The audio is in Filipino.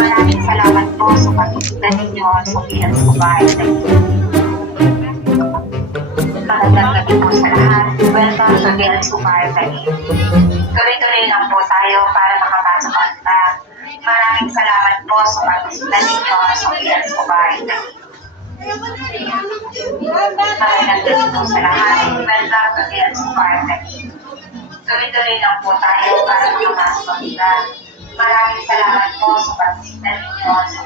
Maraming salamat po sa pag-isita ninyo sa PL Subaybay. Magandang gabi po sa lahat. Welcome sa PL Subaybay. Tuloy-tuloy lang po tayo para makapasok ang lahat. Maraming salamat po sa pag-isita ninyo sa PL Subaybay. Magandang gabi po sa lahat. Welcome sa PL Subaybay. Tuloy-tuloy lang po tayo para makapasok ang lahat. Maraming salamat po sa pag-isita ninyo sa